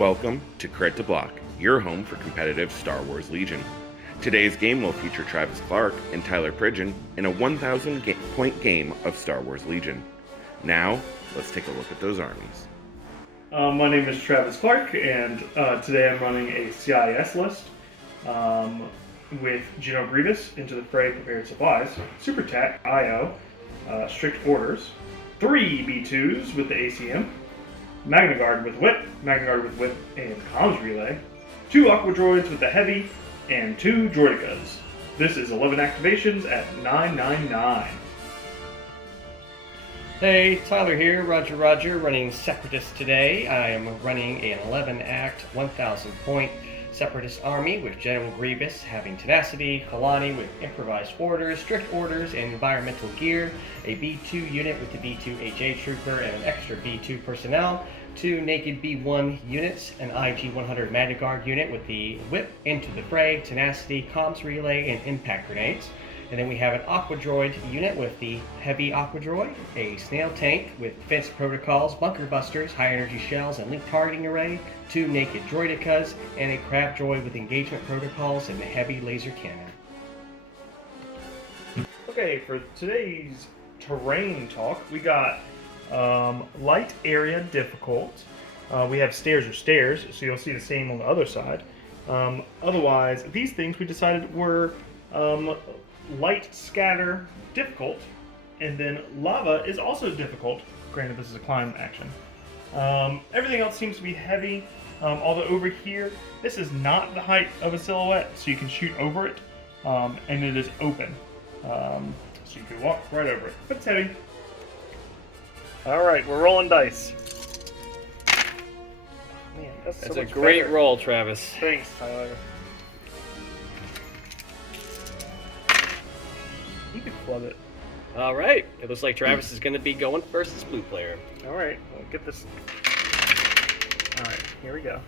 Welcome to Cred to Block, your home for competitive Star Wars Legion. Today's game will feature Travis Clark and Tyler Pridgeon in a 1,000-point game of Star Wars Legion. Now, let's take a look at those armies. My name is Travis Clark, and today I'm running a CIS list with General Grievous, Into the Fray, Prepared Supplies, Super Tac, IO, Strict Orders, 3 B2s with the ACM, Magna Guard with Whip and Comms Relay, 2 Aqua Droids with the Heavy, and 2 Droidicas. This is 11 activations at 999. Hey, Tyler here, Roger, running Separatist today. I am running an 11-act, 1,000-point Separatist army with General Grievous having Tenacity, Kalani with Improvised Orders, Strict Orders, and Environmental Gear, a B2 unit with the B2 HA Trooper and an extra B2 personnel, 2 naked B1 units, an IG-100 Magna Guard unit with the Whip, Into the Fray, Tenacity, Comms Relay, and Impact Grenades. And then we have an Aqua Droid unit with the Heavy Aqua Droid, a Snail Tank with Defense Protocols, Bunker Busters, High Energy Shells, and Link Targeting Array, 2 Naked Droidicas, and a Crab Droid with Engagement Protocols and a Heavy Laser Cannon. Okay, for today's terrain talk, we got light area difficult. We have stairs or stairs, so you'll see the same on the other side. Otherwise, these things we decided were light scatter difficult, and then lava is also difficult. Granted, this is a climb action. Everything else seems to be heavy, although over here, this is not the height of a silhouette, so you can shoot over it, and it is open. So you can walk right over it, but it's heavy. Alright, we're rolling dice. Man, that's so a much great better. roll, Travis. Thanks, Tyler. You could club it. All right, it looks like Travis is going to be going versus blue player. Alright, we'll get this. Alright, here we go.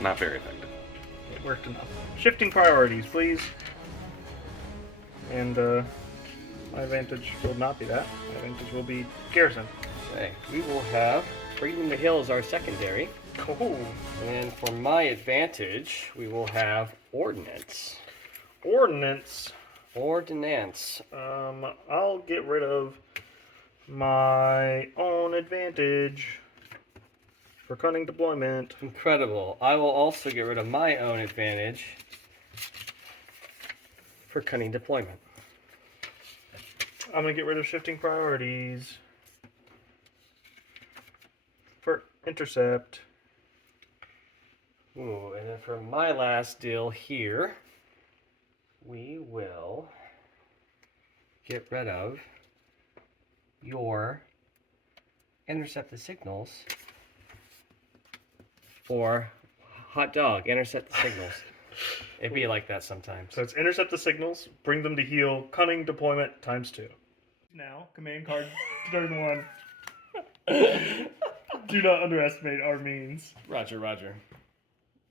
Not very effective. It worked enough. Shifting priorities, please. And my advantage will not be that. My advantage will be Garrison. Okay, we will have Freedom the Hill as our secondary. Cool. And for my advantage, we will have Ordnance. Ordnance. I'll get rid of my own advantage for cunning deployment. Incredible. I will also get rid of my own advantage for cunning deployment. I'm going to get rid of shifting priorities for intercept. Ooh, and then for my last deal here, we will get rid of your intercept the signals or hot dog, intercept the signals. It'd be like that sometimes. So it's intercept the signals, bring them to heel, cunning deployment ×2. Now, command card turn 1. Do not underestimate our means. Roger.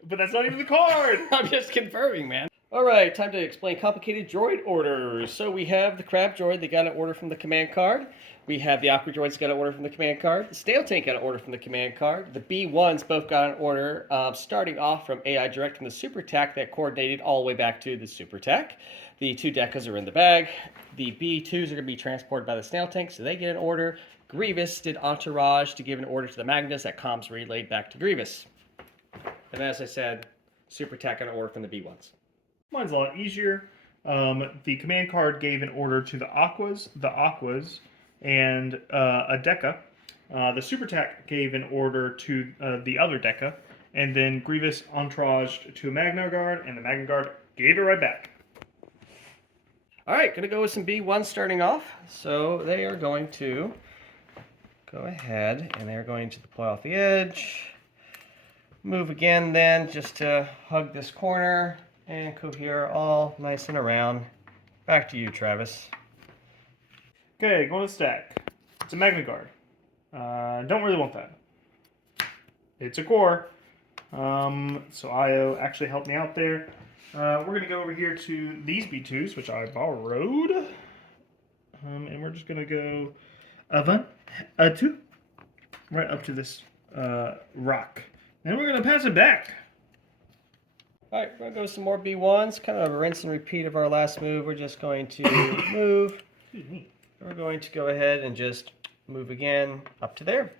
But that's not even the card! I'm just confirming, man. Alright, time to explain complicated droid orders. So we have the Crab Droid, they got an order from the command card. We have the Aqua Droids got an order from the command card. The Snail Tank got an order from the command card. The B1s both got an order, starting off from AI Direct from the Super Tac that coordinated all the way back to the Super Tac. The 2 Decas are in the bag. The B2s are going to be transported by the Snail Tank, so they get an order. Grievous did Entourage to give an order to the Magnus that comms relayed back to Grievous. And as I said, Super Tac got an order from the B1s. Mine's a lot easier. The command card gave an order to the Aquas, and a Deca. The Super Tac gave an order to the other Deca, and then Grievous entouraged to a Magna Guard, and the Magna Guard gave it right back. Alright, gonna go with some B1s starting off. So they are going to go ahead, and they're going to deploy off the edge. Move again then, just to hug this corner. And cohere all nice and around. Back to you, Travis. Okay, going to stack. It's a Magna Guard. Don't really want that. It's a core. So IO actually helped me out there. We're going to go over here to these B2s, which I borrowed. And we're just going to go 1, 2, right up to this rock And we're going to pass it back. All right, we're going to go some more B1s. Kind of a rinse and repeat of our last move. We're just going to move. Excuse me. We're going to go ahead and just move again up to there.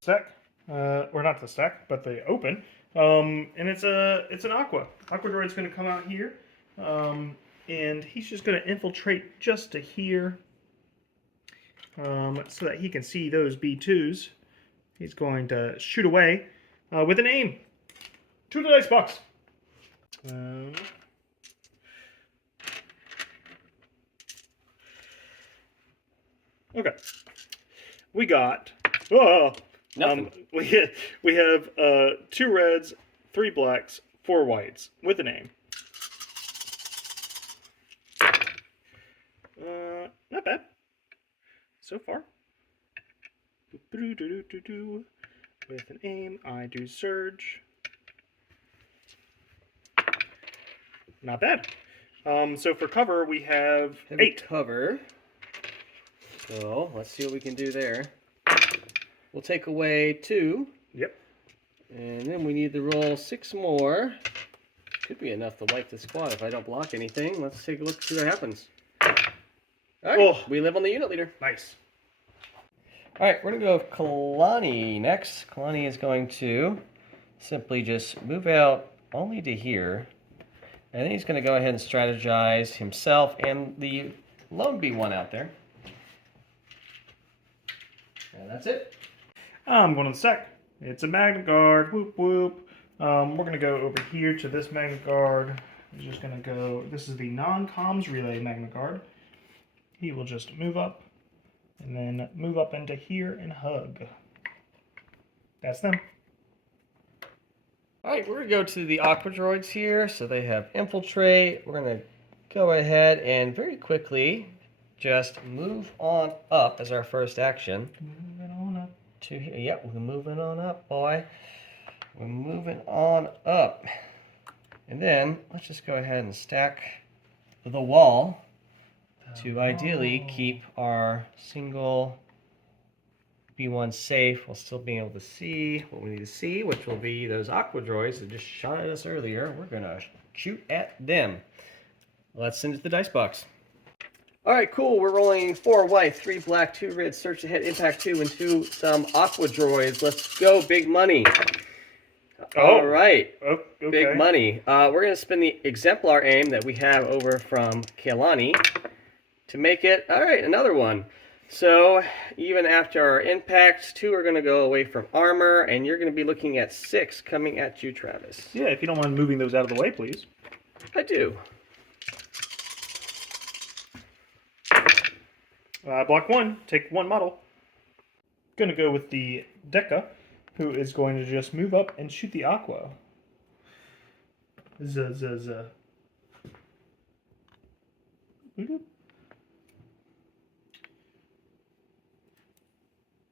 Stack. Or not the stack, but the open. And it's an Aqua. Aqua Droid's going to come out here. And he's just going to infiltrate just to here. So that he can see those B2s. He's going to shoot away with an aim. To the dice box. Okay. We got. Nothing. We have 2 reds, 3 blacks, 4 whites with a name. Not bad. So far. With an aim, I do surge. Not bad. So for cover, we have Heavy 8. cover. So let's see what we can do there. We'll take away 2. Yep. And then we need to roll 6 more. Could be enough to wipe the squad if I don't block anything. Let's take a look, see what happens. All right, we live on the unit leader. Nice. All right, we're going to go with Kalani next. Kalani is going to simply just move out only to here. And then he's going to go ahead and strategize himself and the lone B1 out there. And that's it. I'm going to the stack. It's a Magnet Guard. Whoop, whoop. We're going to go over here to this Magnet Guard. He's just going to go... This is the non-comms relay Magnet Guard. He will just move up. And then move up into here and hug. That's them. All right, we're going to go to the Aqua Droids here. So they have Infiltrate. We're going to go ahead and very quickly just move on up as our first action. Moving on up. To here. Yep, we're moving on up, boy. We're moving on up. And then let's just go ahead and stack the wall to ideally keep our single B1 safe while still being able to see what we need to see, which will be those Aqua Droids that just shot at us earlier. We're going to shoot at them. Let's send it to the dice box. All right, cool. We're rolling 4 white, 3 black, 2 red, search ahead, impact 2, and some Aqua Droids. Let's go, big money. All right, Okay. big money. We're going to spend the exemplar aim that we have over from Kalani to make it, all right, another one. So even after our impacts, 2 are going to go away from armor, and you're going to be looking at 6 coming at you, Travis. Yeah, if you don't mind moving those out of the way, please. I do. Block 1, take 1 model. Gonna go with the Deca, who is going to just move up and shoot the Aqua.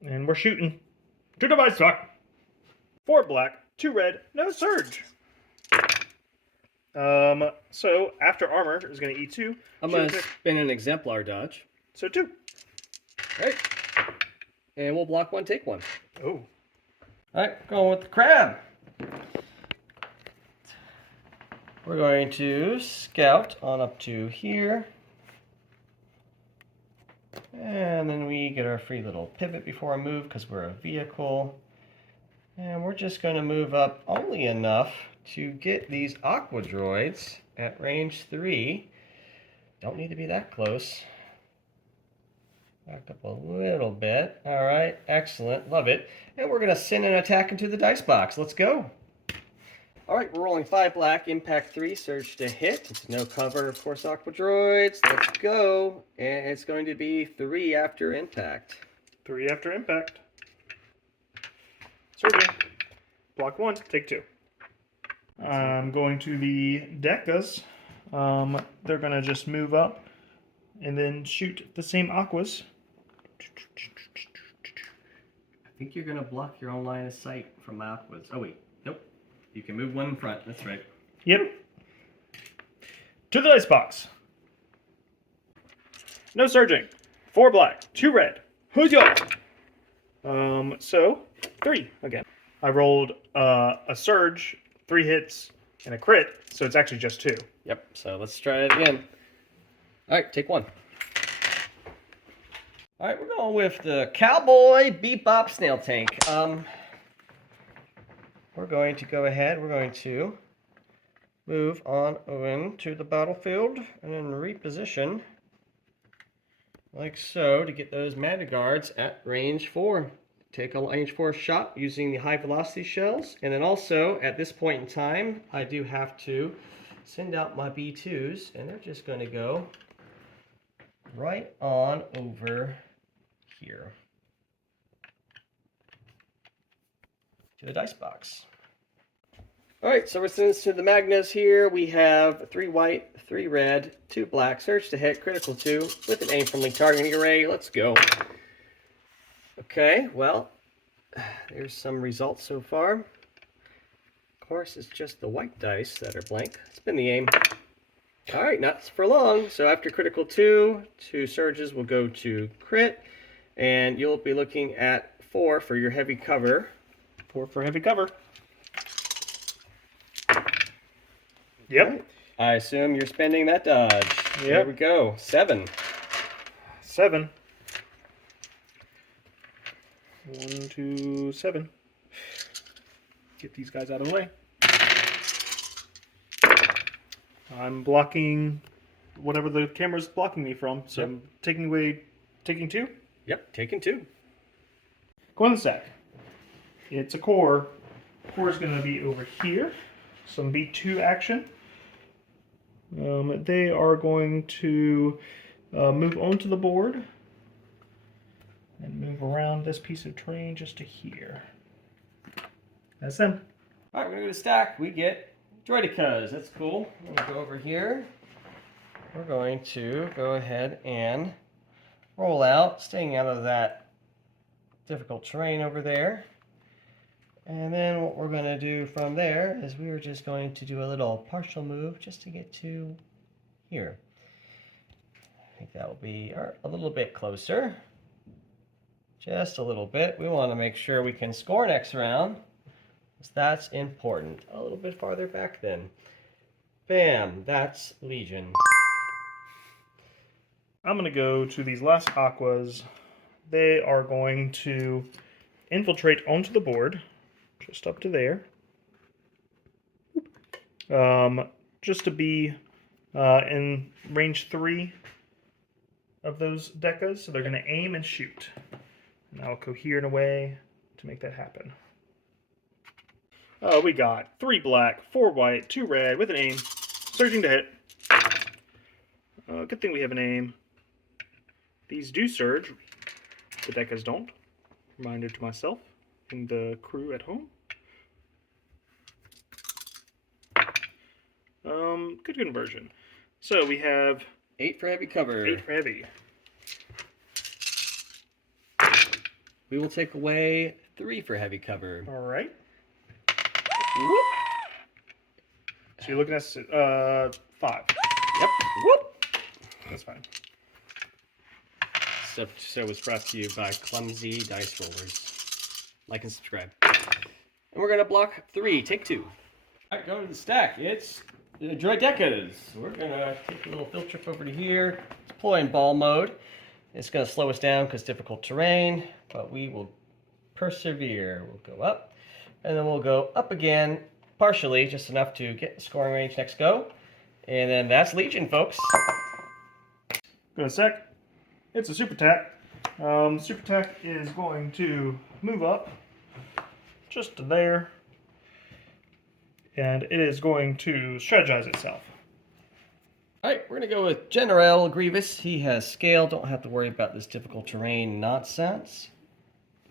And we're shooting. 2 device stock. 4 black, 2 red, no surge. So after armor is gonna eat 2. I'm going to spin an exemplar dodge. So 2. All right. And we'll block 1, take 1. Oh. All right, going with the crab. We're going to scout on up to here. And then we get our free little pivot before we move because we're a vehicle. And we're just going to move up only enough to get these Aqua Droids at range 3. Don't need to be that close. Back up a little bit. All right, excellent, love it. And we're going to send an attack into the dice box. Let's go. All right, we're rolling 5 black, impact 3, surge to hit. It's no cover, of course, Aqua Droids. Let's go. And it's going to be 3 after impact. 3 after impact. Surging. Block 1, take 2. I'm going to the Decas. They're going to just move up and then shoot the same Aquas. I think you're going to block your own line of sight from my Aquas. Oh, wait. Nope. You can move 1 in front. That's right. Yep. To the dice box. No surging. 4 black, 2 red. Who's yours? So 3 again. I rolled a surge, 3 hits, and a crit, so it's actually just 2. Yep, so let's try it again. All right, take 1. All right, we're going with the Cowboy Bebop Snail Tank. We're going to go ahead, we're going to move on into the battlefield and then reposition like so to get those mana guards at range 4. Take a range 4 shot using the high velocity shells, and then also at this point in time I do have to send out my B2s, and they're just going to go right on over here to the dice box. Alright, so we're sending this to the Magnas here. We have 3 white, 3 red, 2 black, surge to hit, critical 2, with an aim-friendly targeting array. Let's go. Okay, well, there's some results so far. Of course, it's just the white dice that are blank. It's been the aim. Alright, not for long. So after critical 2, 2 surges will go to crit, and you'll be looking at 4 for your heavy cover. 4 for heavy cover. Yep. Right. I assume you're spending that dodge. Yep. There we go. 7. 7. 1, 2, 7. Get these guys out of the way. I'm blocking whatever the camera's blocking me from, so Yep. I'm taking 2. Yep, taking 2. Go in the stack. It's a core. Core is going to be over here. Some B2 action. They are going to move onto the board and move around this piece of terrain just to here. That's them. Alright, we're going to go to stack. We get Droidicas. That's cool. I'm going to go over here. We're going to go ahead and roll out, staying out of that difficult terrain over there. And then what we're going to do from there is we are just going to do a little partial move just to get to here. I think that will be a little bit closer. Just a little bit. We want to make sure we can score next round, because that's important. A little bit farther back then. Bam, that's Legion. I'm going to go to these last Aquas. They are going to infiltrate onto the board. Just up to there. Just to be in range 3 of those decas. So they're going to aim and shoot. And I'll cohere in a way to make that happen. We got 3 black, 4 white, 2 red with an aim. Surging to hit. Good thing we have an aim. These do surge. The decas don't. Reminder to myself and the crew at home. Good conversion. So we have 8 for heavy cover. 8 for heavy. We will take away 3 for heavy cover. All right. Whoop. So you're looking at 5. Yep. Whoop. That's fine. So was brought to you by Clumsy Dice Rollers. Like and subscribe. And we're gonna block 3. Take 2. All right, go to the stack. It's the Droidecas. We're gonna take a little field trip over to here. Deploy in ball mode. It's gonna slow us down because difficult terrain, but we will persevere. We'll go up, and then we'll go up again, partially, just enough to get the scoring range next go. And then that's Legion, folks. Go to sec. It's a super attack. Super attack is going to move up just to there. And it is going to strategize itself. Alright, we're going to go with General Grievous. He has scale, don't have to worry about this difficult terrain nonsense.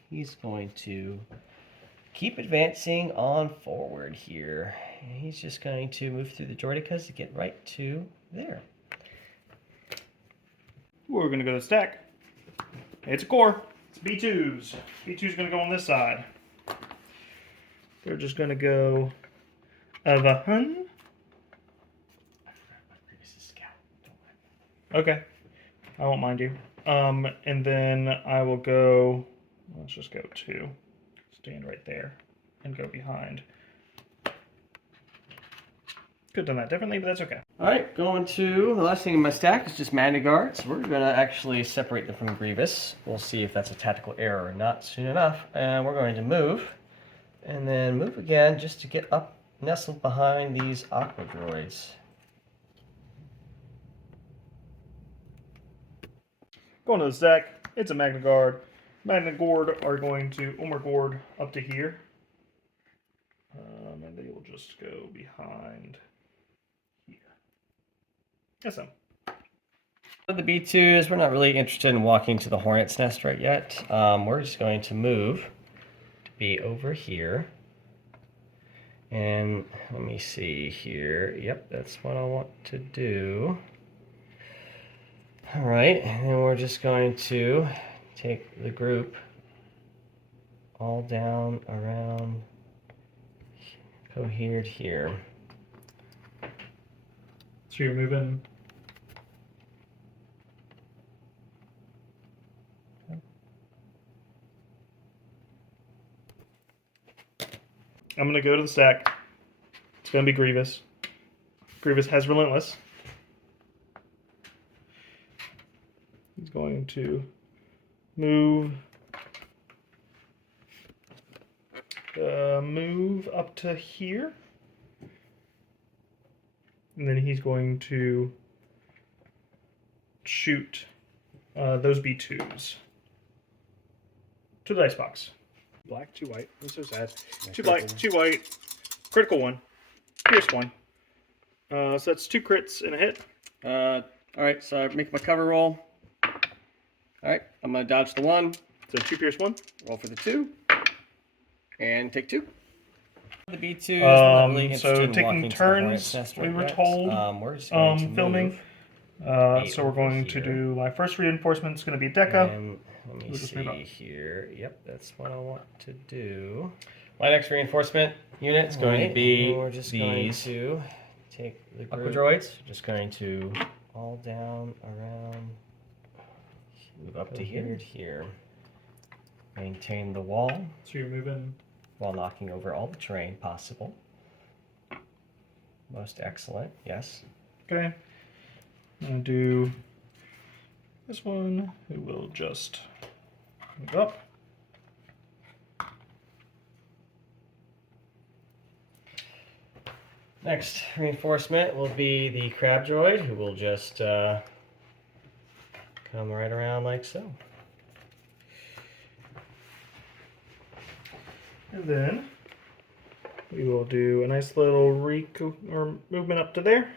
He's going to keep advancing on forward here. And he's just going to move through the Droidicas to get right to there. We're going to go to stack. It's a core. It's B2s. B2's going to go on this side. They're just going to go of a hun. Okay. I won't mind you. And then I will go, let's just go 2. Stand right there. and go behind. Could have done that differently, but that's okay. Alright, going to the last thing in my stack is just Magna Guards. We're going to actually separate them from Grievous. We'll see if that's a tactical error or not soon enough. And we're going to move, and then move again just to get up nestled behind these Aqua Droids. Going to the stack, it's a Magna Guard. Magna Guard are going to Umar Guard up to here. And they will just go behind here. Yes, so. For the B2s, we're not really interested in walking to the Hornet's Nest right yet. We're just going to move to be over here. And let me see here. Yep, that's what I want to do. All right, and then we're just going to take the group all down around, go here to here. So you're moving. I'm going to go to the stack. It's going to be Grievous. Grievous has Relentless. He's going to move up to here. And then he's going to shoot those B2s to the dice box. Black, 2 white. I'm so sad. Yeah, 2 black, 2 white. Critical 1. Pierce 1. So that's 2 crits and a hit. All right, so I make my cover roll. All right, I'm gonna dodge the 1. So 2 pierce 1. Roll for the 2. And take 2. The B2 not really interested so in taking walking turns, to the Hornet's Nest we right were yet. told, we're just going to Fleming. move So we're going to here. do my first reinforcement is going to be Deca. And let me We'll just move up. see here. Yep, that's what I want to do. My next reinforcement unit is going to be we're just going to take the Aqua Droids. Just going to all down around, move up to here. Maintain the wall So you're moving. while knocking over all the terrain possible. Most excellent, yes. Okay. I'm going to do this one, who will just move up. Next reinforcement will be the Crab Droid, who will just come right around like so. And then we will do a nice little movement up to there.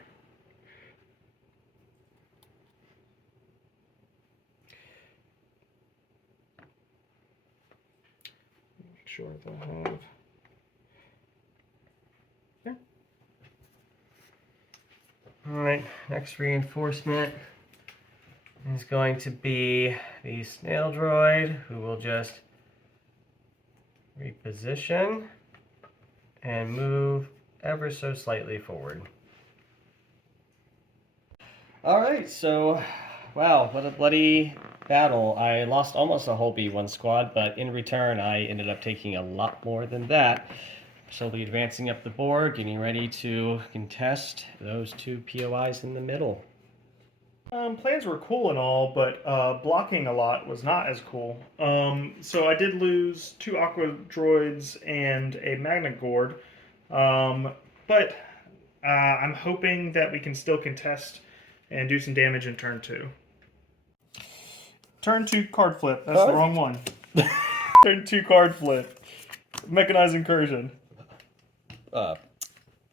Make sure that I have there. Alright, next reinforcement is going to be the Snail Droid, who will just reposition and move ever so slightly forward. Alright, so wow, what a bloody battle. I lost almost a whole B1 squad, but in return I ended up taking a lot more than that. Slowly advancing up the board, getting ready to contest those 2 POIs in the middle. Plans were cool and all, but blocking a lot was not as cool. So I did lose 2 Aqua Droids and a Magna Guard. But I'm hoping that we can still contest and do some damage in turn 2. Turn 2 card flip. That's the wrong one. Turn 2 card flip. Mechanized incursion. The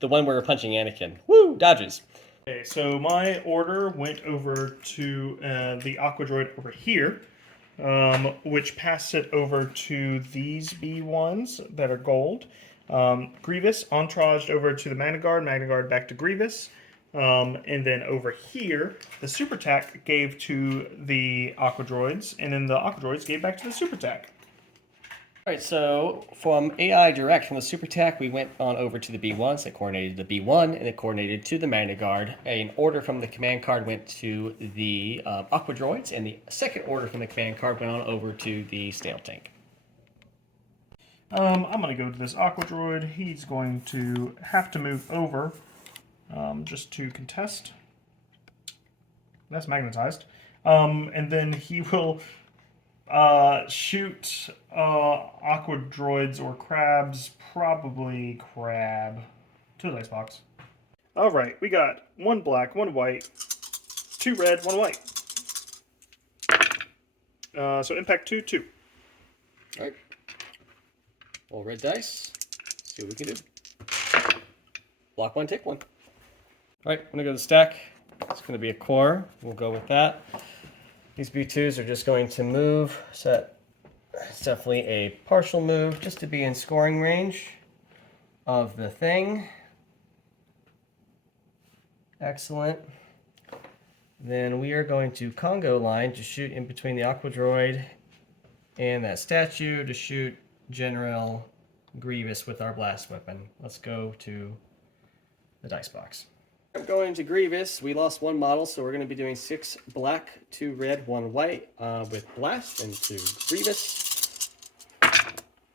one where we're punching Anakin. Woo! Dodges. Okay, so my order went over to the Aqua Droid over here, which passed it over to these B1s that are gold. Grievous entouraged over to the Magna Guard back to Grievous. And then over here, the Super Tac gave to the Aqua Droids, and then the Aqua Droids gave back to the Super Tac. Alright, so from AI Direct, from the Super Tac, we went on over to the B1s. It coordinated the B1, and it coordinated to the Magna Guard. An order from the command card went to the Aqua Droids, and the second order from the command card went on over to the Snail Tank. I'm going to go to this Aqua Droid. He's going to have to move over just to contest. That's magnetized. And then he will shoot Aqua Droids or crabs, probably crab, to the icebox. All right, we got 1 black, 1 white, 2 red, 1 white. So impact 2, 2. All right. Roll red dice. See what we can do. Block 1, take 1. All right, I'm gonna go to the stack. It's gonna be a core. We'll go with that. These B2s are just going to move. So it's definitely a partial move just to be in scoring range of the thing. Excellent. Then we are going to Congo line to shoot in between the Aqua Droid and that statue to shoot General Grievous with our blast weapon. Let's go to the dice box. I'm going to Grievous. We lost 1 model, so we're going to be doing 6 black, 2 red, 1 white with blast into Grievous.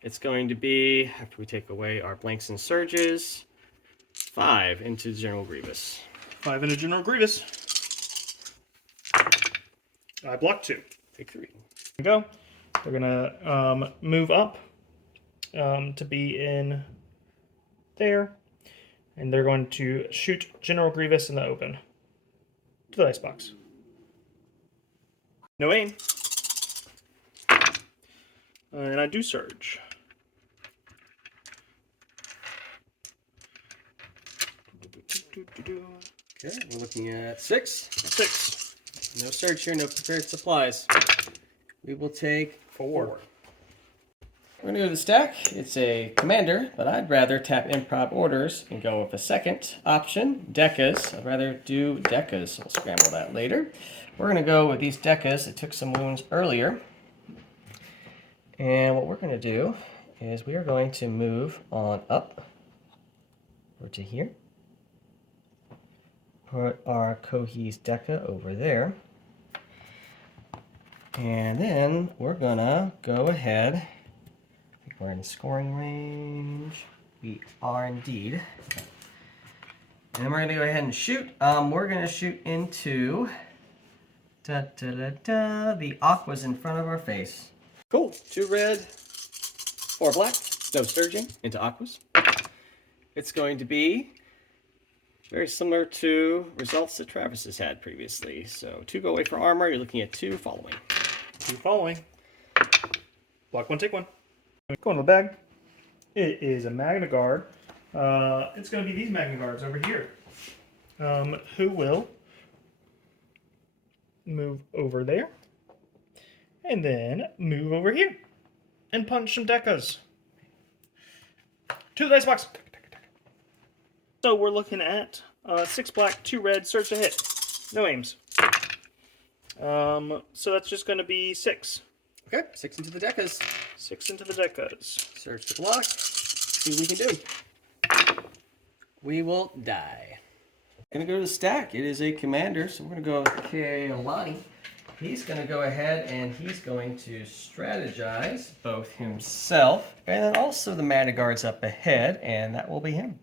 It's going to be, after we take away our blanks and surges, 5 into General Grievous. 5 into General Grievous. I block 2. Take 3. There we go. They're gonna move up to be in there, and they're going to shoot General Grievous in the open to the icebox. No aim, and I do surge. Okay, we're looking at 6. 6. No surge here, no prepared supplies. We will take 4. We're going to go to the stack. It's a commander, but I'd rather tap improv orders and go with a second option, Decas. I'd rather do Decas. We'll scramble that later. We're going to go with these Decas. It took some wounds earlier. And what we're going to do is we are going to move on up over to here. Put our Cohees Deca over there. And then we're gonna go ahead. I think we're in scoring range. We are indeed. And we're gonna go ahead and shoot. We're gonna shoot into the Aqua's in front of our face. Cool. 2 red, 4 black. No surging into Aquas. It's going to be very similar to results that Travis has had previously. So 2 go away for armor. You're looking at 2 following. 2 following. Block 1, take 1. Go in the bag. It is a Magna Guard. It's going to be these Magna Guards over here. Who will move over there. And then move over here. And punch some Decas. To the dice box. So we're looking at 6 black, 2 red, surge to hit. No aims. So that's just going to be 6. Okay, 6 into the Decas. 6 into the Decas. Surge to block. See what we can do. We will die. Gonna go to the stack. It is a commander, so we're gonna go with Keolani. He's gonna go ahead and he's going to strategize both himself and then also the Mana Guards up ahead, and that will be him.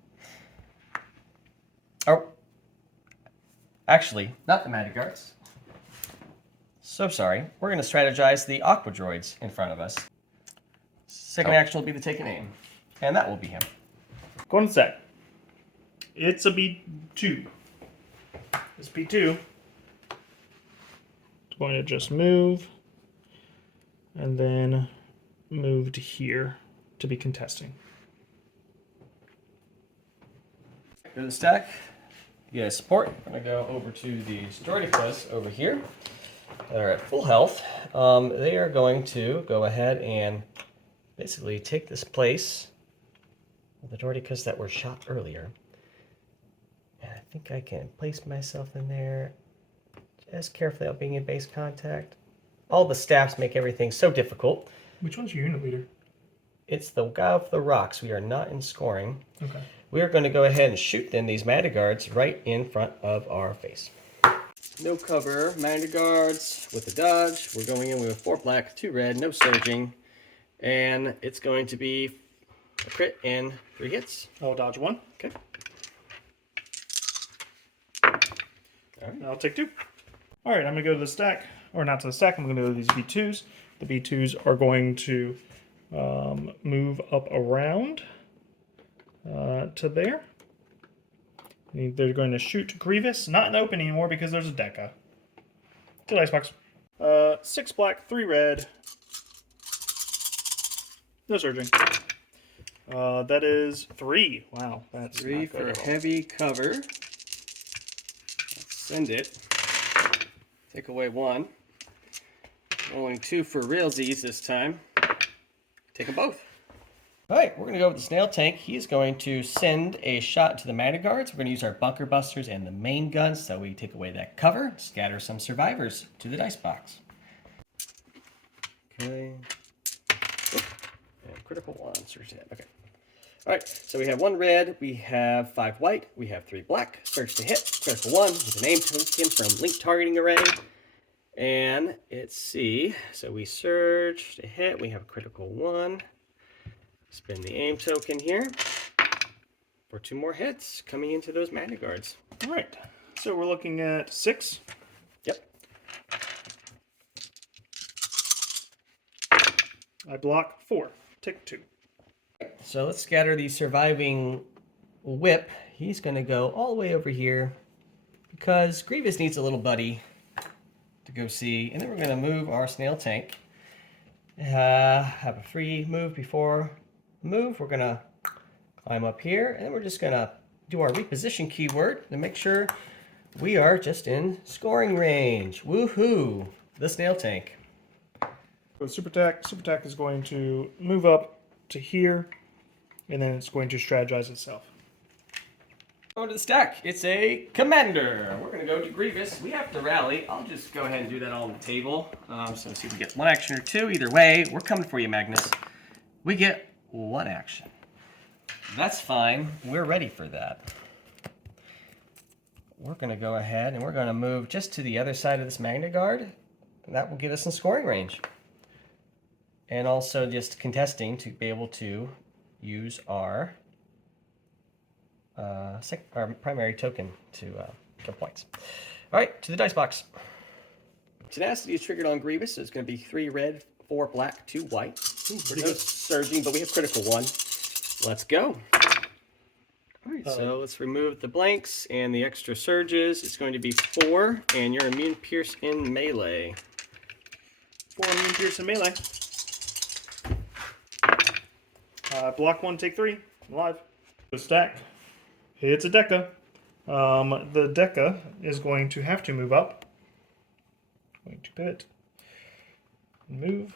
Oh, actually, not the Mana Guards. So sorry. We're going to strategize the Aqua Droids in front of us. Second action will be the take an aim. And that will be him. Go on the stack. It's a B2. This B2 is going to just move and then move to here to be contesting. Go to the stack. You guys support. I'm going to go over to the Droidicus over here. They're at full health. They are going to go ahead and basically take this place of the Droidicus that were shot earlier. And I think I can place myself in there just carefully without being in base contact. All the staffs make everything so difficult. Which one's your unit leader? It's the guy with the rocks. We are not in scoring. Okay. We are going to go ahead and shoot then these Mana Guards right in front of our face. No cover, Mana Guards with the dodge. We're going in with 4 black, 2 red, no surging. And it's going to be a crit, and 3 hits. I'll dodge 1. Okay. And I'll take 2. All right, I'm going to go to the stack. Or not to the stack, I'm going to go to these B2s. The B2s are going to move up around to there. And they're going to shoot Grievous. Not an open anymore because there's a Deca. 2 dice box. 6 black, 3 red. No surging. That is 3. Wow, that's 3 for heavy cover. Let's send it. Take away 1. Rolling 2 for realsies this time. Take them both. All right, we're going to go with the snail tank. He's going to send a shot to the Magna Guards. We're going to use our bunker busters and the main gun, so we take away that cover, scatter some survivors to the dice box. Okay. And critical 1. Okay. All right, so we have 1 red, we have 5 white, we have 3 black. Search to hit, critical 1 with a name token from Link Targeting Array. And let's see, so we search to hit, we have a critical 1. Spin the aim token here for 2 more hits coming into those Magna Guards. All right, so we're looking at 6. Yep. I block 4. Take 2. So let's scatter the surviving whip. He's going to go all the way over here because Grievous needs a little buddy to go see. And then we're going to move our snail tank. Have a free move before move. We're going to climb up here, and then we're just going to do our reposition keyword to make sure we are just in scoring range. Woohoo! The snail tank. So Super Attack. Super Attack is going to move up to here, and then it's going to strategize itself. Go to the stack. It's a commander. We're going to go to Grievous. We have to rally. I'll just go ahead and do that on the table. So let's see if we get 1 action or 2. Either way, we're coming for you, Magnus. We get 1 action. That's fine. We're ready for that. We're going to go ahead and we're going to move just to the other side of this Magna Guard. And that will get us in scoring range. And also just contesting to be able to use our primary token to get points. All right, to the dice box. Tenacity is triggered on Grievous, so it's going to be 3 red, 4 black, 2 white. Pretty No good. surging, but we have critical 1. Let's go. All right, so let's remove the blanks and the extra surges. It's going to be 4, and you're immune pierce in melee. 4 immune pierce in melee. Block 1, take 3. I'm alive. The stack. It's a Deca. The Deca is going to have to move up. Going to pivot. Move.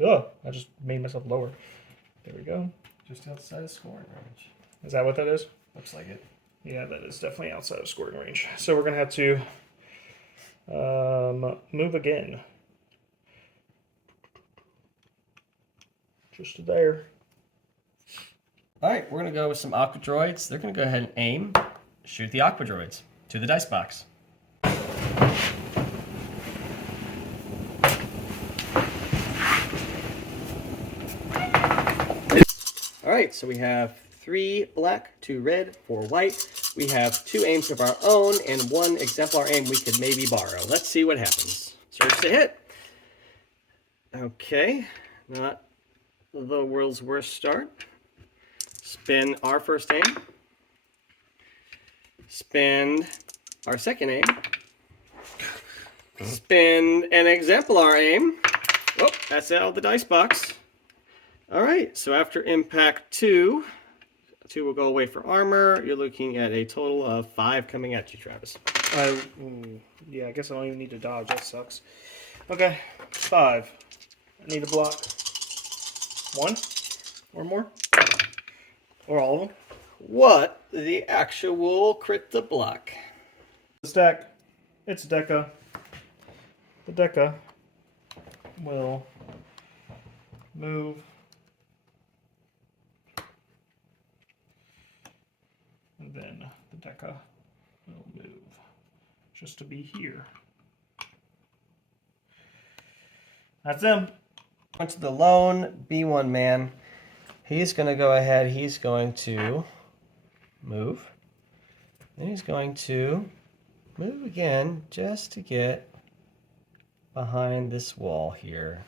Oh, I just made myself lower. There we go. Just outside of scoring range. Is that what that is? Looks like it. Yeah, that is definitely outside of scoring range. So we're going to have to move again. Just there. All right, we're going to go with some Aqua Droids. They're going to go ahead and aim, shoot the Aqua Droids to the dice box. All right, so we have 3 black, 2 red, 4 white. We have 2 aims of our own and 1 exemplar aim we could maybe borrow. Let's see what happens. Search to hit. Okay, not the world's worst start. Spin our first aim. Spin our second aim. Spin an exemplar aim. Oh, that's out of the dice box. All right, so after impact 2, 2 will go away for armor. You're looking at a total of 5 coming at you, Travis. Yeah, I guess I don't even need to dodge. That sucks. Okay, 5. I need to block 1 or more. Or all of them. What the actual crit the block? The stack. It's Deca. The Deca will move. And then the Deca will move just to be here. That's them. Onto the lone B1 man. he's going to go ahead. He's going to move. Then he's going to move again just to get behind this wall here.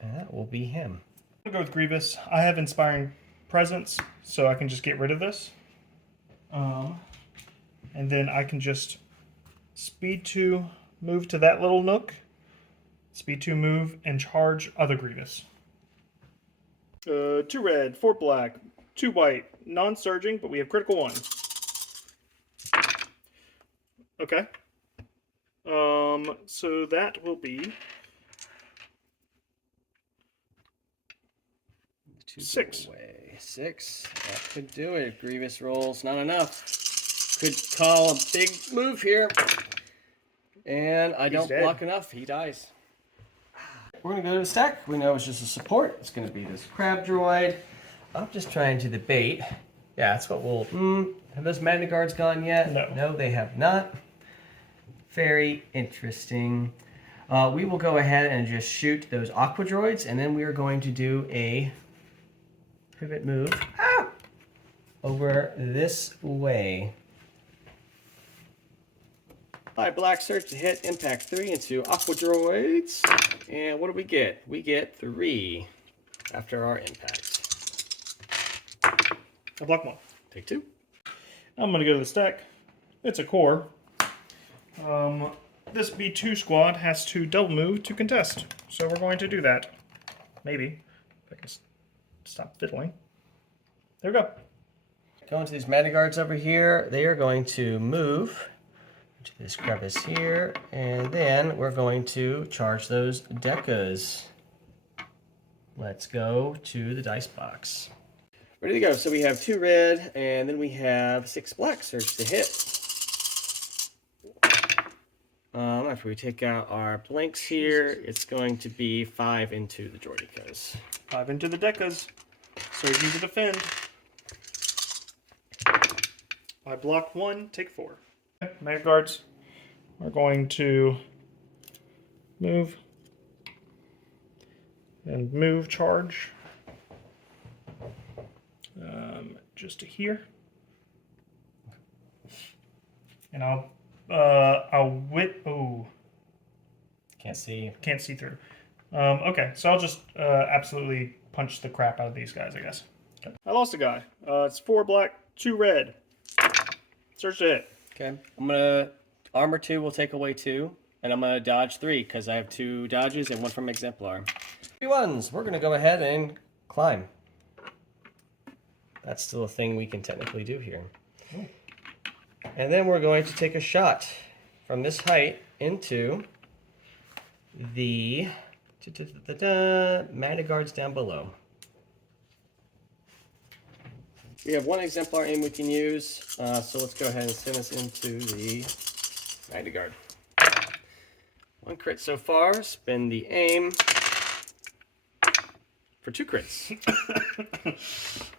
And that will be him. I'm going to go with Grievous. I have Inspiring Presence, so I can just get rid of this. And then I can just Speed 2, move to that little nook. Speed 2, move, and charge other Grievous. 2 red, 4 black, 2 white, non-surging, but we have critical 1. Okay. So that will be 6. Away. 6. That could do it. Grievous rolls not enough. Could call a big move here. And I don't block enough. He dies. We're going to go to the stack. We know it's just a support. It's going to be this crab droid. I'm just trying to debate. Yeah, that's what we'll... have those Magna Guards gone yet? No. No, they have not. Very interesting. We will go ahead and just shoot those Aqua Droids, and then we are going to do a pivot move over this way. Black Surge to hit, impact 3 into Aqua Droids. And what do we get? We get 3 after our impact. I block 1. Take 2. I'm going to go to the stack. It's a core. This B2 squad has to double move to contest. So we're going to do that. Maybe. If I can stop fiddling. There we go. Going to these Magna Guards over here. They are going to move to this crevice here. And then we're going to charge those Decas. Let's go to the dice box. Ready to go. So we have 2 red, and then we have 6 black surge to hit. After we take out our blanks here, it's going to be 5 into the Droidicas. 5 into the Decas. Surging to defend. I block 1, take 4. Okay, Magna Guards are going to move. And move, charge. Just to here. And I'll whip. Oh, Can't see. can't see through. Okay, so I'll just absolutely punch the crap out of these guys, I guess. Okay. I lost a guy. It's 4 black, 2 red. Search to hit. Okay. I'm gonna armor 2 will take away 2, and I'm gonna dodge 3 because I have 2 dodges and 1 from Exemplar. 3 ones. We're gonna go ahead and climb. That's still a thing we can technically do here. Ooh. And then we're going to take a shot from this height into the Magna Guards down below. We have 1 Exemplar aim we can use, so let's go ahead and send us into the Magna Guard. 1 crit so far, spin the aim for 2 crits.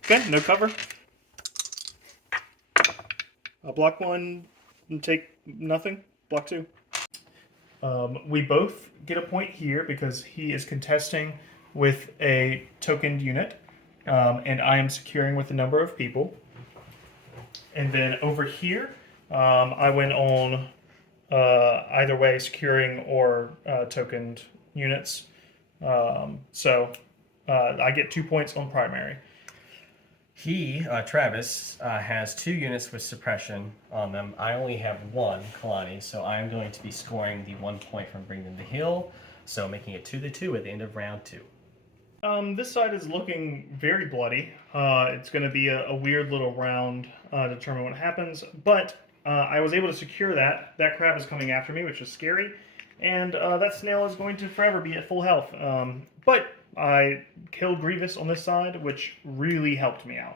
Okay, no cover. I'll block 1 and take nothing. Block 2. We both get a point here because he is contesting with a tokened unit, and I am securing with a number of people. And then over here, I went on either way, securing or tokened units. So I get 2 points on primary. He, Travis, has 2 units with suppression on them. I only have 1, Kalani, so I am going to be scoring the 1 point from bringing them to hill, so making it 2-2 at the end of round 2. This side is looking very bloody. It's going to be a weird little round to determine what happens, but I was able to secure that. That crab is coming after me, which is scary, and that snail is going to forever be at full health. But I killed Grievous on this side, which really helped me out.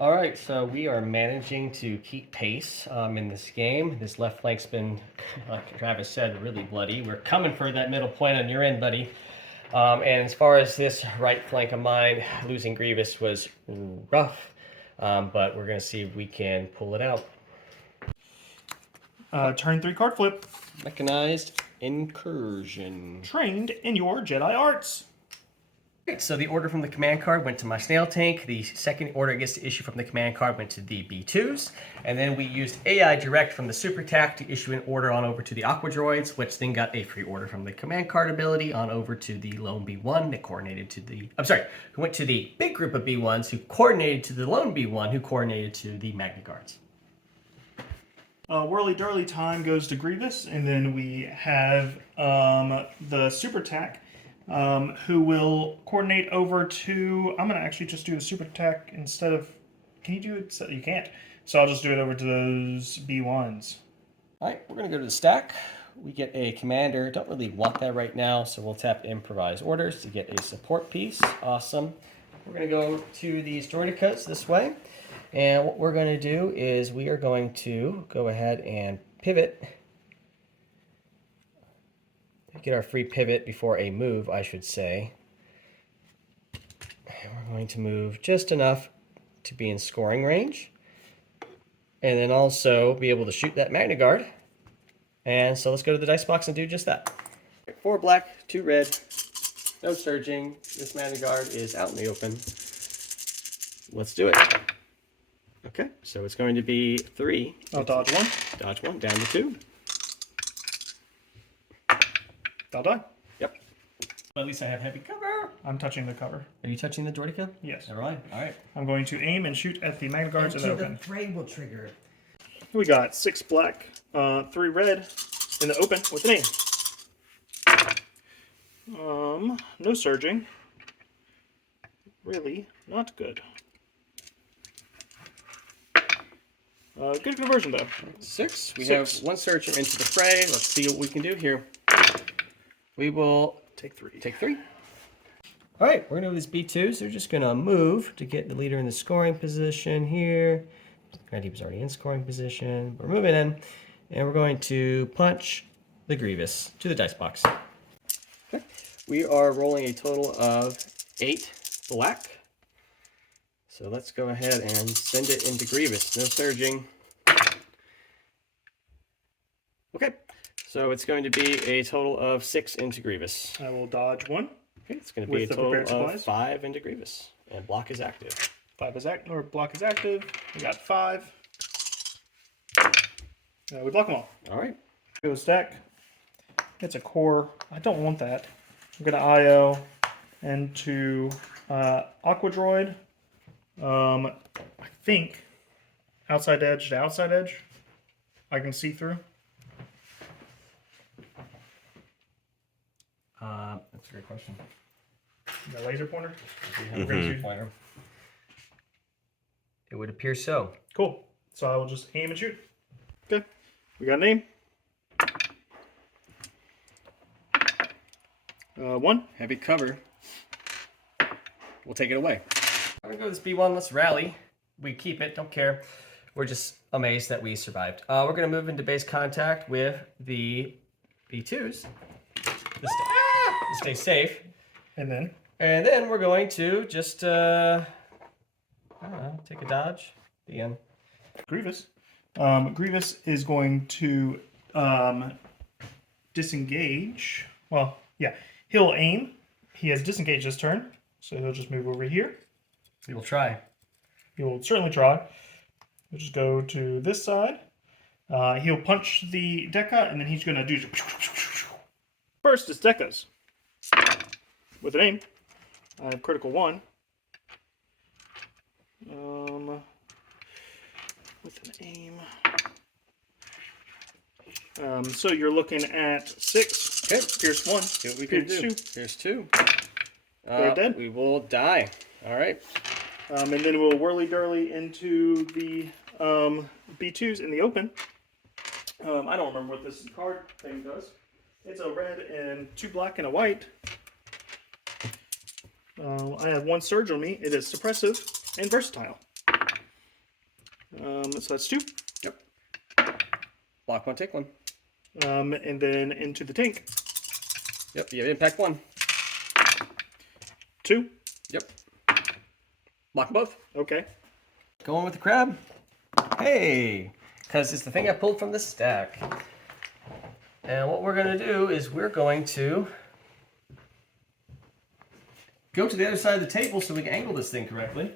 All right, so we are managing to keep pace in this game. This left flank's been, like Travis said, really bloody. We're coming for that middle point on your end, buddy. And as far as this right flank of mine, losing Grievous was rough, but we're going to see if we can pull it out. Turn 3 card flip. Mechanized incursion. Trained in your Jedi arts. Right, so the order from the command card went to my snail tank. The second order it gets to issue from the command card went to the B2s. And then we used AI Direct from the Super Tac to issue an order on over to the Aqua Droids, which then got a free order from the command card ability on over to the lone B1 that coordinated to the, who went to the big group of B1s who coordinated to the lone B1 who coordinated to the Magna Guards. Whirly Darly time goes to Grievous, and then we have the Super Tac, who will coordinate over to. I'm going to actually just do the Super Tac instead of. Can you do it? So, you can't. So I'll just do it over to those B1s. All right, we're going to go to the stack. We get a commander. Don't really want that right now, so we'll tap improvise orders to get a support piece. Awesome. We're going to go to these Droidicas this way. And what we're going to do is we are going to go ahead and pivot. Get our free pivot before a move, I should say. And we're going to move just enough to be in scoring range. And then also be able to shoot that Magna Guard. And so let's go to the dice box and do just that. 4 black, 2 red, no surging. This Magna Guard is out in the open. Let's do it. Okay, so it's going to be 3. I'll dodge 1. Dodge 1, down to 2. I'll die. Yep. But at least I have heavy cover. I'm touching the cover. Are you touching the Droidica? Yes. All right. All right. I'm going to aim and shoot at the Magna Guards in the open. The fray will trigger. We got 6 black, 3 red in the open with an aim. No surging. Really not good. Good conversion though. 6. We 6. have 1 searcher into the fray. Let's see what we can do here. We will Take 3. take 3. All right, we're gonna do these B2s. They're just gonna move to get the leader in the scoring position here. Grandy was already in scoring position. We're moving in, and we're going to punch the Grievous to the dice box. Okay. We are rolling a total of 8 black. So let's go ahead and send it into Grievous. No surging. Okay, so it's going to be a total of 6 into Grievous. I will dodge 1. Okay, it's going to be a With the total prepared of supplies? 5 into Grievous. And block is active. 5 is active, or block is active. We got 5. We block them all. All right. Go stack. It's a core. I don't want that. I'm gonna IO into Aqua Droid. I think outside edge to outside edge. I can see through. That's a great question. The laser pointer. Pointer. It would appear so. Cool. So I will just aim and shoot. Okay. We got an aim. 1. Heavy cover. We'll take it away. I'm gonna go with this B1. Let's rally. We keep it. Don't care. We're just amazed that we survived. We're gonna move into base contact with the B2s. To stay safe. And then we're going to just I don't know, take a dodge. The end. Grievous. Grievous is going to disengage. Well, yeah. He'll aim. He has disengaged this turn, so he'll just move over here. He will try. He will certainly try. We'll just go to this side. He'll punch the Deca, and then he's going to do... First is Decas. With an aim. I have critical 1. With an aim. So you're looking at 6. Okay. Pierce 1. See what we can do. 2. Here's 2. They're dead. We will die. All right. And then we'll whirly-durly into the B2s in the open. I don't remember what this card thing does. It's a red and 2 black and a white. I have 1 surge on me. It is suppressive and versatile. So that's 2. Yep. Block 1, take 1. And then into the tank. Yep, you have impact 1. 2. Yep. Block both. Okay. Going with the crab. Hey! Because it's the thing I pulled from the stack. And what we're going to do is we're going to go to the other side of the table so we can angle this thing correctly.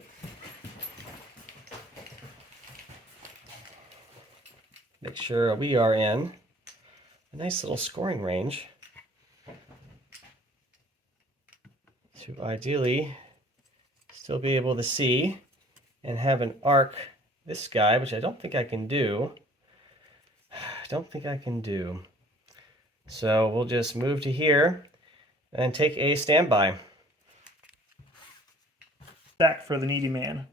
Make sure we are in a nice little scoring range to ideally still be able to see and have an arc this guy, which I don't think I can do. So we'll just move to here and take a standby. Stack for the needy man.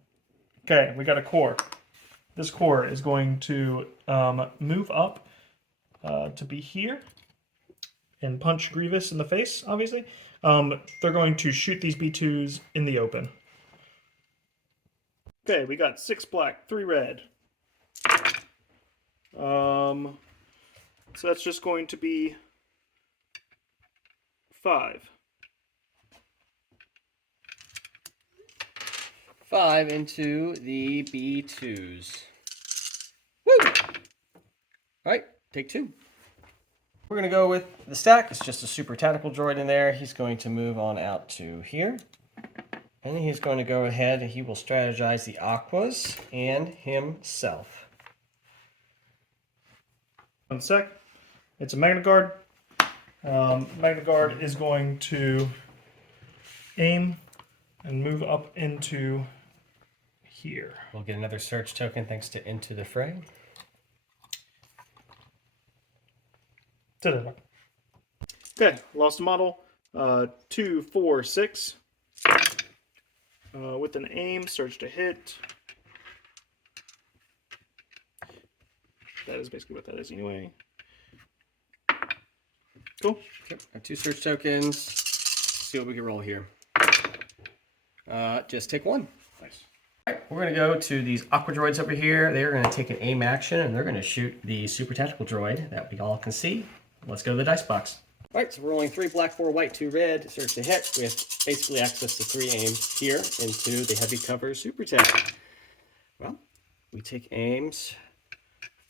Okay, we got a core. This core is going to move up to be here and punch Grievous in the face, obviously. They're going to shoot these B2s in the open. Okay, we got 6 black, 3 red. So that's just going to be 5. 5 into the B2s. Woo! Alright, take 2. We're going to go with the stack. It's just a super tactical droid in there. He's going to move on out to here. And he's going to go ahead and he will strategize the Aquas and himself. 1 sec. It's a Magna Guard. Magna Guard is going to aim and move up into here. We'll get another search token thanks to Into the Fray. Okay, lost a model. 2, 4, 6. With an aim, search to hit. That is basically what that is anyway. Cool. Okay, got 2 search tokens. See what we can roll here. Just take 1. Nice. Alright, we're going to go to these Aqua droids over here. They're going to take an aim action and they're going to shoot the super tactical droid that we all can see. Let's go to the dice box. Alright, so we're rolling 3 black, 4 white, 2 red, search to hit with basically access to 3 aims here into the heavy cover super tech. Well, we take aims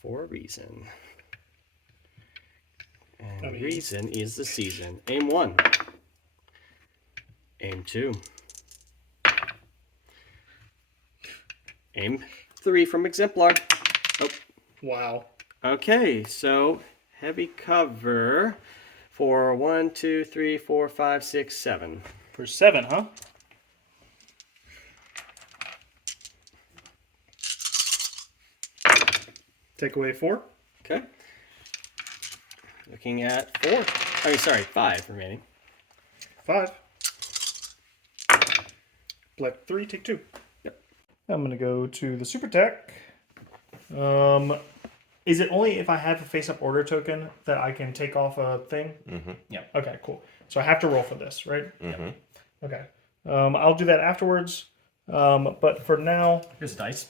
for a reason. And the reason is the season. Aim 1. Aim 2. Aim 3 from Exemplar. Oh. Wow. Okay, so heavy cover for 1, 2, 3, 4, 5, 6, 7. For 7, huh? Take away 4. Okay. Looking at 4. I mean, sorry, 5 remaining. 5. Black 3, take 2. Yep. I'm going to go to the super tech. Is it only if I have a face-up order token that I can take off a thing? Mm-hmm. Yeah. Okay, cool. So I have to roll for this, right? Mm-hmm. Yep. Okay. I'll do that afterwards. But for now... Here's dice.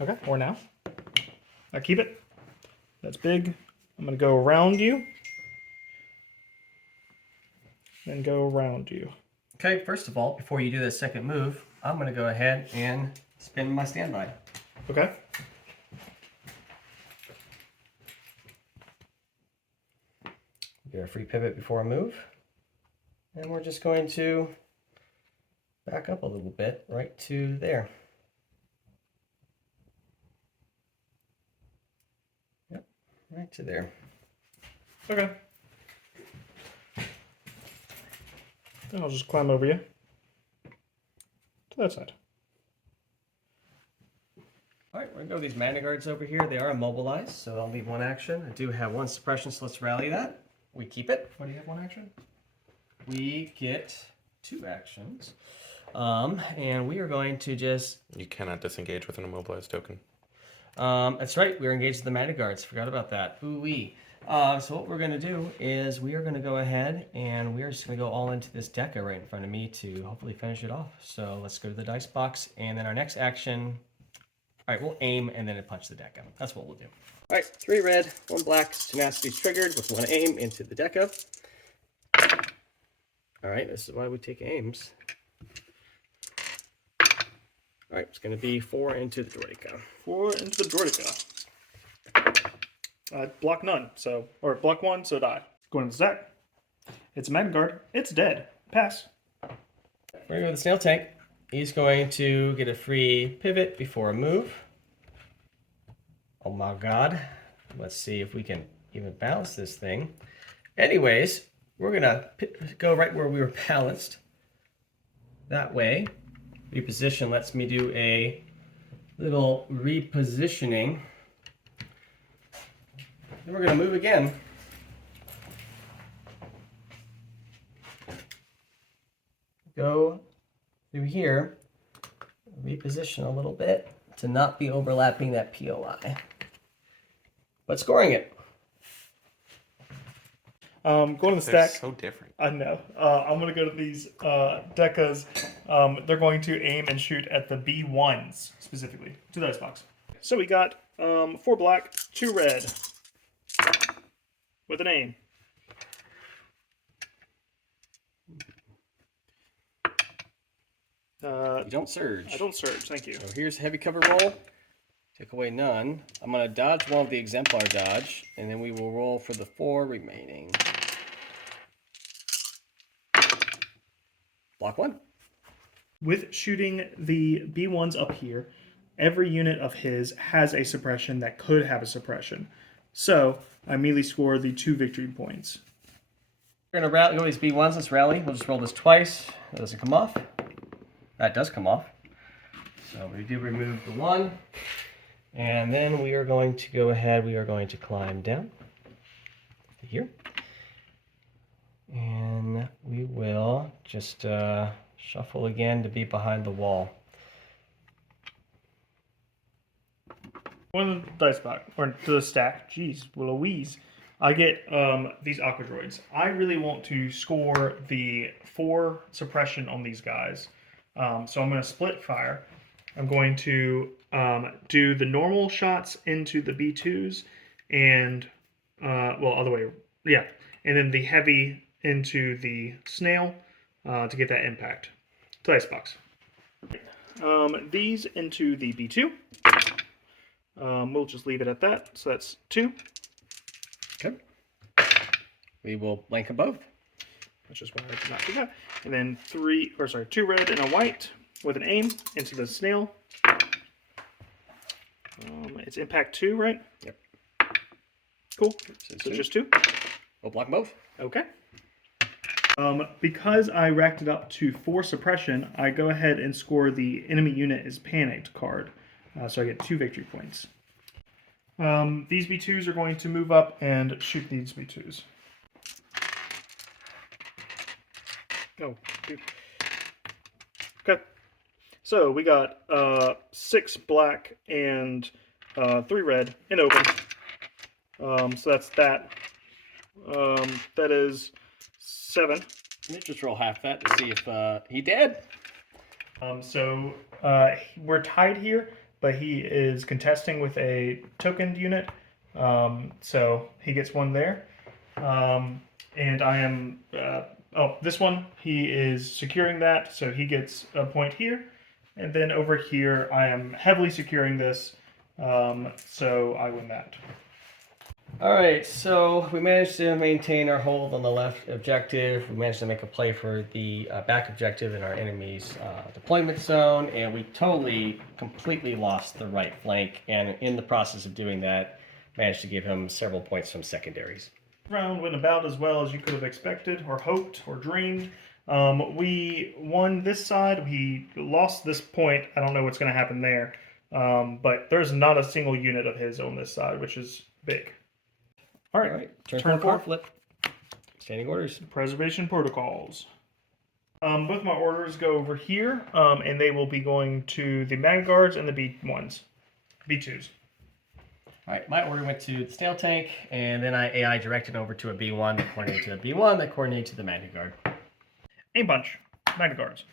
Okay, or now. I keep it. That's big. I'm going to go around you. Then go around you. Okay, first of all, before you do that second move, I'm going to go ahead and spin my standby. Okay. Get a free pivot before I move. And we're just going to back up a little bit right to there. Yep, right to there. Okay. Then I'll just climb over you. To that side. Alright, we're going to go with these Magna Guards over here. They are immobilized, so they'll need 1 action. I do have 1 suppression, so let's rally that. We keep it. Why do you have 1 action? We get 2 actions. And we are going to just... You cannot disengage with an immobilized token. That's right, we're engaged with the Magna Guards. Forgot about that. Ooh-wee. So what we're going to do is we are going to go ahead and we are just going to go all into this Deca right in front of me to hopefully finish it off. So let's go to the dice box, and then our next action... All right, we'll aim and then punch the Deca. That's what we'll do. All right, 3 red, 1 black. Tenacity's triggered with 1 aim into the Deca. All right, this is why we take aims. All right, it's going to be 4 into the Droidica. 4 into the Droidica. Block none, so... Or block 1, so die. Going to the stack. It's a Magna Guard. It's dead. Pass. we're going to go with the snail tank. He's going to get a free pivot before a move. Oh my god. Let's see if we can even balance this thing. Anyways, we're going to go right where we were balanced. That way, reposition lets me do a little repositioning. Then we're going to move again. Go through here, reposition a little bit to not be overlapping that POI, but scoring it. Going to the They're stack. so different. I know. I'm going to go to these decas. They're going to aim and shoot at the B1s specifically. 2 dice box. So we got 4 black, 2 red with an aim. You don't surge. I don't surge, thank you. So here's heavy cover roll. Take away none. I'm going to dodge one of the exemplar dodge, and then we will roll for the 4 remaining. Block 1. With shooting the B1s up here, every unit of his has a suppression that could have a suppression. So I immediately score the 2 victory points. We're going to rally, go with these B1s. Let's rally. We'll just roll this twice. That doesn't come off. That does come off. So we do remove the 1. And then we are going to go ahead. We are going to climb down to here. And we will just shuffle again to be behind the wall. One of the dice box, or to the stack. Jeez, Louise. I get these Aqua Droids. I really want to score the 4 suppression on these guys. So I'm going to split fire. I'm going to do the normal shots into the B2s and, well, other way, yeah. And then the heavy into the snail to get that impact. Dice box. These into the B2. We'll just leave it at that. So that's 2. Okay. We will blank them both. That's just why I did not do that. And then 2 red and a white with an aim into the snail. It's impact 2, right? Yep. Cool. So So just 2. We'll block them both. Okay. Because I racked it up to 4 suppression, I go ahead and score the enemy unit is panicked card. So I get 2 victory points. These B2s are going to move up and shoot these B2s. Oh, dude. Okay. So we got 6 black and 3 red in open. So that's that. That is 7. Let's just roll half that to see if he dead. So we're tied here, but he is contesting with a tokened unit. So he gets 1 there. And I am... this one, he is securing that, so he gets a point here. And then over here, I am heavily securing this, so I win that. All right, so we managed to maintain our hold on the left objective. We managed to make a play for the back objective in our enemy's deployment zone, and we completely lost the right flank. And in the process of doing that, managed to give him several points from secondaries. Round went about as well as you could have expected, or hoped, or dreamed. We won this side. We lost this point. I don't know what's going to happen there, but there's not a single unit of his on this side, which is big. All right. Turn 4, flip. Standing orders. Preservation protocols. Both my orders go over here, and they will be going to the Magna Guards and the B1s. B2s. All right, my order went to the snail tank, and then I AI directed over to a B1 that coordinated to a B1 that coordinated to the Magna Guard. Aim punch. Magna Guards.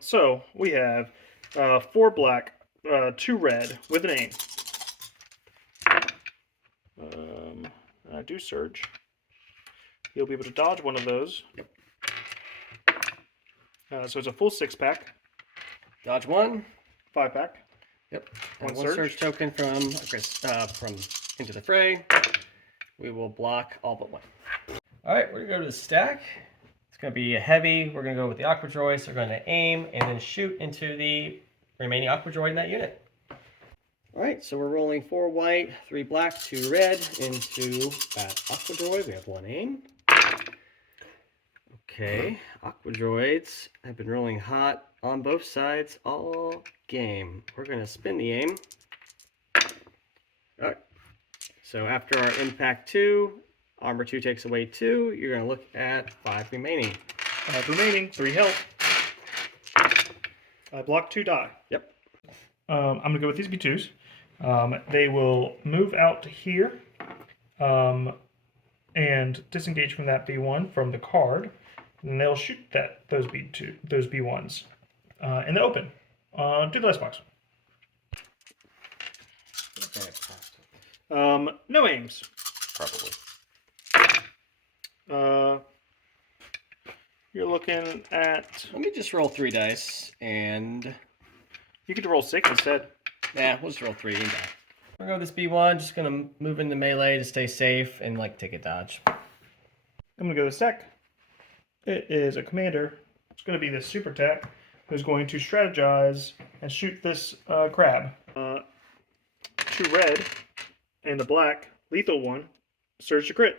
So we have 4 black, 2 red with an aim. I do surge. You'll be able to dodge one of those. Yep. So it's a full 6-pack. Dodge 1. 5-pack. Yep. One One surge. surge token from into the fray. We will block all but 1. All right, we're gonna go to the stack. Let's going to be a heavy. We're going to go with the Aqua Droids. They're going to aim and then shoot into the remaining Aqua Droid in that unit. All right, so we're rolling 4 white, 3 black, 2 red into that Aqua Droid. We have 1 aim. Okay, Aqua Droids have been rolling hot on both sides all game. We're going to spin the aim. All right. So after our impact 2, armor 2 takes away 2. You're going to look at 5 remaining. 5 remaining, 3 health. I block 2 die. Yep. I'm going to go with these B2s. They will move out to here and disengage from that B1 from the card. And they'll shoot those B1s in the open. Do the last box. No aims. Probably. You're looking at. Let me just roll 3 dice and. You could roll 6 instead. Yeah, we'll just roll 3 and die. We're going to go with this B1. Just going to move into melee to stay safe and take a dodge. I'm going to go to stack. It is a commander. It's going to be the super tech who's going to strategize and shoot this crab. 2 red and a black lethal 1. Surge to crit.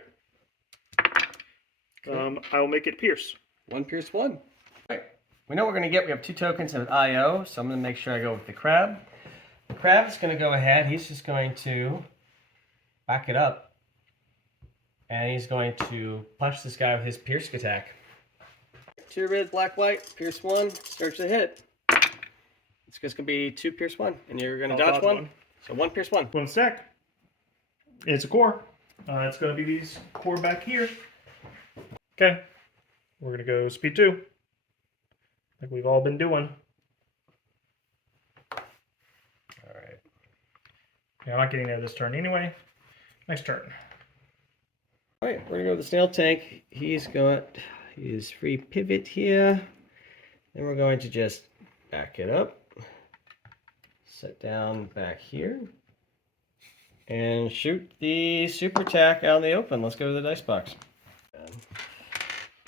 Okay. I will make it pierce. 1 pierce 1. All right. We know what we're going to get. We have 2 tokens of IO, so I'm going to make sure I go with the crab. The crab's going to go ahead. He's just going to back it up. And he's going to punch this guy with his pierce attack. 2 red, black, white, pierce 1, search the hit. It's just going to be 2 pierce 1, and you're going to dodge 1. So 1 pierce 1. 1 stack. It's a core. It's going to be these core back here. Okay. We're going to go speed 2. Like we've all been doing. Alright. Yeah, I'm not getting there this turn anyway. Next turn. Alright, we're going to go with the snail tank. He's got his free pivot here. Then we're going to just back it up. Set down back here. And shoot the super attack out in the open. Let's go to the dice box.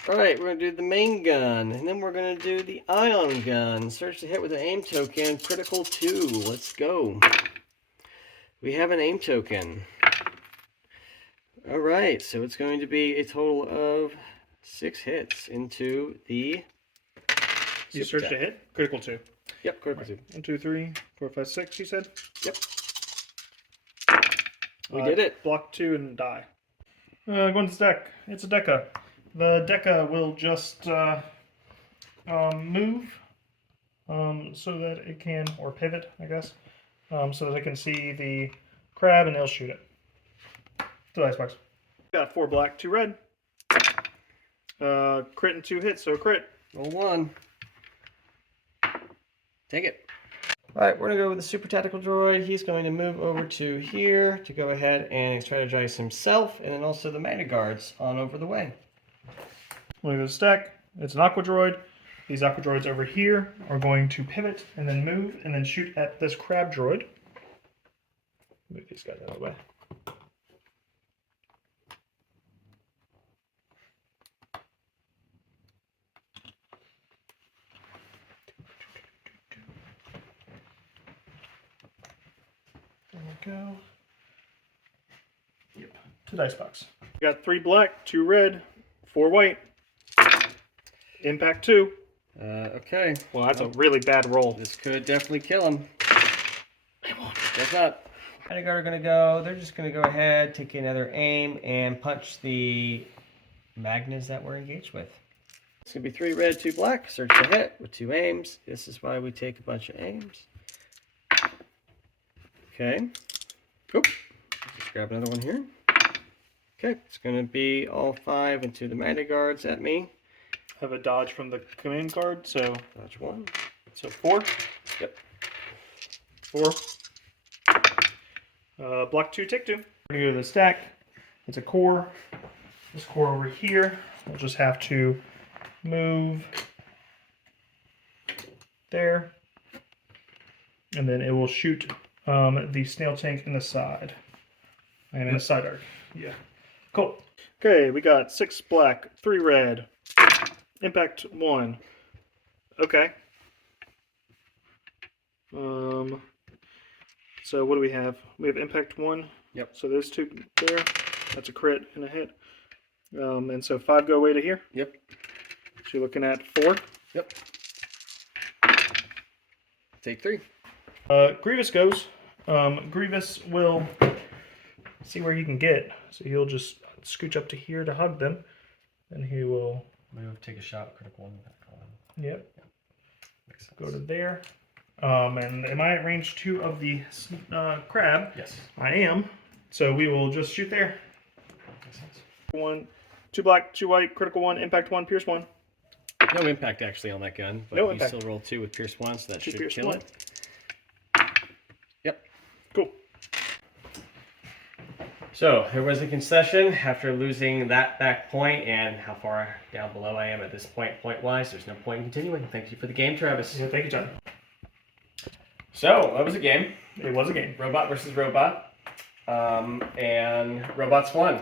Alright, we're going to do the main gun. And then we're going to do the ion gun. Search the hit with an aim token. Critical 2. Let's go. We have an aim token. Alright, so it's going to be a total of 6 hits into the You search to hit? Critical 2. Yep, critical 2. 1, 2, 3, 4, 5, 6, you said? Yep. We did it. Block 2 and die. Going to stack. It's a Deca. The Deca will just move so that it can, or pivot, I guess, so that it can see the crab and they'll shoot it. To the icebox. Got 4 black, 2 red. Crit and 2 hits, so crit. Roll 1. Take it. Alright, we're going to go with the super tactical droid. He's going to move over to here to go ahead and strategize himself, and then also the Magna Guards on over the way. Look at the stack. It's an Aqua Droid. These Aqua Droids over here are going to pivot and then move and then shoot at this crab droid. Move these guys out of the way. There we go. Yep. To dice box. We got 3 black, 2 red, 4 white. Impact 2. Okay. Well, that's a really bad roll. This could definitely kill him. It won't. Guess not. Magna Guard are going to go. They're just going to go ahead, take another aim, and punch the Magnas that we're engaged with. It's going to be 3 red, 2 black. Search the hit with 2 aims. This is why we take a bunch of aims. Okay. Oop. Just grab another one here. Okay. It's going to be all 5 into the Magna Guards at me. Have a dodge from the command card, so Dodge 1. so 4. Yep. 4. Block 2, take 2. We're gonna go to the stack. It's a core. This core over here. We'll just have to move there, and then it will shoot the snail tank in the side and in the side arc. Yeah. Cool. Okay, we got 6 black, 3 red. Impact 1. Okay. So what do we have? We have impact 1. Yep. So there's 2 there. That's a crit and a hit. And so 5 go away to here. Yep. So you're looking at 4. Yep. Take 3. Grievous goes. Grievous will see where he can get. So he'll just scooch up to here to hug them. And he will Move, take a shot, critical 1. Yep. Makes sense. Go to there. And am I at range 2 of the crab? Yes. I am. So we will just shoot there. Makes sense. 1, 2 black, 2 white, critical 1, impact 1, pierce 1. No impact actually on that gun, but No you impact. still roll 2 with pierce 1, so that 2 should pierce kill 1. it. Yep. Cool. So there was a concession after losing that back point, and how far down below I am at this point, point-wise. There's no point in continuing. Thank you for the game, Travis. Yeah, thank you, John. So that was a game. It was a game. Robot versus robot. And robots won.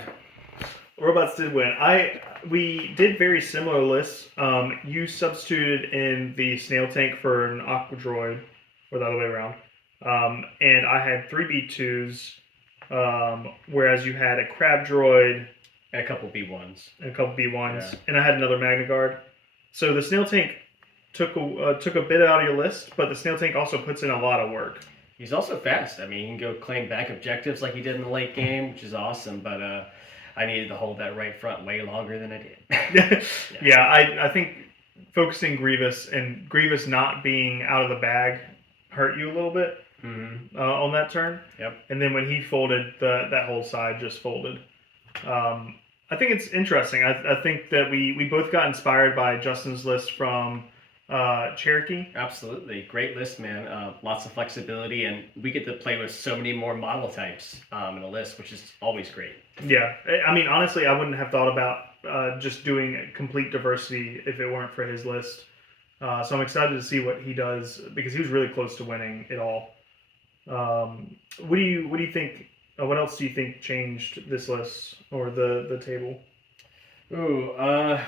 Robots did win. We did very similar lists. You substituted in the snail tank for an Aqua droid, or the other way around. And I had 3 B2s, whereas you had a crab droid And a couple B1s. and a couple B1s, Yeah. and I had another Magna Guard. So the snail tank took a bit out of your list, but the snail tank also puts in a lot of work. He's also fast. I mean, he can go claim back objectives like he did in the late game, which is awesome, but I needed to hold that right front way longer than I did. Yeah, I think focusing Grievous and Grievous not being out of the bag hurt you a little bit on that turn. Yep. And then when he folded, that whole side just folded. I think it's interesting. I think that we both got inspired by Justin's list from Cherokee. Absolutely. Great list, man. Lots of flexibility, and we get to play with so many more model types in a list, which is always great. Yeah, I mean, honestly, I wouldn't have thought about just doing complete diversity if it weren't for his list. So I'm excited to see what he does because he was really close to winning it all. What do you think? What else do you think changed this list or the table? Ooh,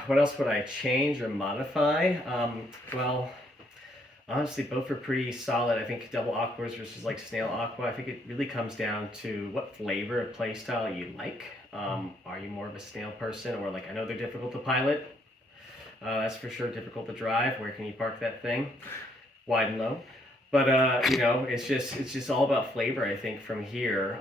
what else would I change or modify? Well, honestly, both are pretty solid. I think double aquas versus like snail aqua. I think it really comes down to what flavor of playstyle you like. Are you more of a snail person, or like I know they're difficult to pilot. That's for sure difficult to drive. Where can you park that thing? Wide and low. But it's just all about flavor, I think, from here.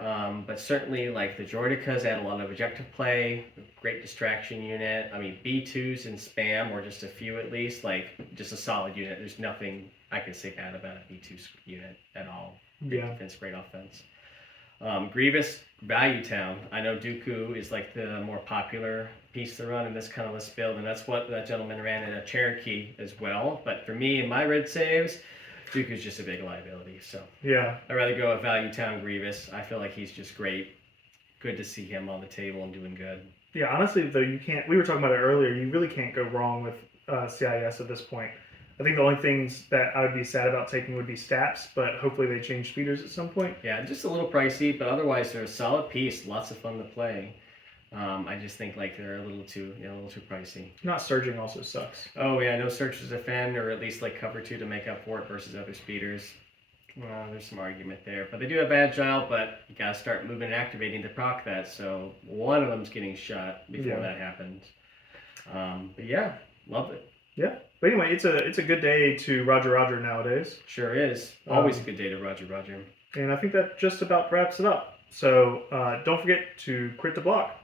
But certainly, like the Droidicas add a lot of objective play, great distraction unit. I mean, B2s and spam, or just a few at least, like just a solid unit. There's nothing I can say bad about a B2 unit at all. Great defense, great offense. Grievous, Value Town. I know Dooku is like the more popular piece to run in this kind of list build, and that's what that gentleman ran in a Cherokee as well. But for me, in my red saves, Dooku's just a big liability, so Yeah, I'd rather go with Value Town Grievous. I feel like he's just great. Good to see him on the table and doing good. yeah. Honestly, though, you can't. We were talking about it earlier. You really can't go wrong with CIS at this point. I think the only things that I would be sad about taking would be stats, but hopefully they change speeders at some point. Yeah, just a little pricey, but otherwise they're a solid piece. Lots of fun to play. I just think like they're a little too pricey. Not surging also sucks. Oh yeah, no search to defend, or at least like cover 2 to make up for it versus other speeders. Well, there's some argument there, but they do have agile, but you gotta start moving and activating to proc that. So one of them's getting shot before that happens. But yeah, love it. Yeah, but anyway, it's a good day to Roger nowadays. Sure is. Always a good day to Roger. And I think that just about wraps it up. So don't forget to crit the block.